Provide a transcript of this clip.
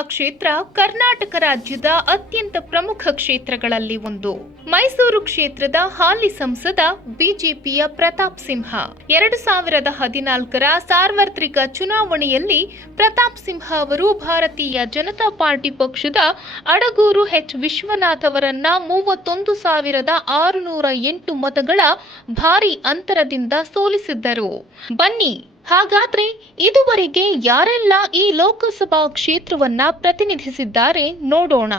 ಕ್ಷೇತ್ರ ಕರ್ನಾಟಕ ರಾಜ್ಯದ ಅತ್ಯಂತ ಪ್ರಮುಖ ಕ್ಷೇತ್ರಗಳಲ್ಲಿ ಒಂದು. ಮೈಸೂರು ಕ್ಷೇತ್ರದ ಹಾಲಿ ಸಂಸದ ಬಿಜೆಪಿಯ ಪ್ರತಾಪ್ ಸಿಂಹ. ಎರಡು ಸಾವಿರದ ಹದಿನಾಲ್ಕರ ಸಾರ್ವತ್ರಿಕ ಚುನಾವಣೆಯಲ್ಲಿ ಪ್ರತಾಪ್ ಸಿಂಹ ಅವರು ಭಾರತೀಯ ಜನತಾ ಪಾರ್ಟಿ ಪಕ್ಷದ ಅಡಗೂರು ಎಚ್. ವಿಶ್ವನಾಥ್ ಅವರನ್ನ ಮೂವತ್ತೊಂದು ಸಾವಿರದ ಆರುನೂರ ಎಂಟು ಮತಗಳ ಭಾರಿ ಅಂತರದಿಂದ ಸೋಲಿಸಿದ್ದರು. ಬನ್ನಿ, ಹಾಗಾದ್ರೆ ಇದುವರೆಗೆ ಯಾರೆಲ್ಲ ಈ ಲೋಕಸಭಾ ಕ್ಷೇತ್ರವನ್ನ ಪ್ರತಿನಿಧಿಸಿದ್ದಾರೆ ನೋಡೋಣ.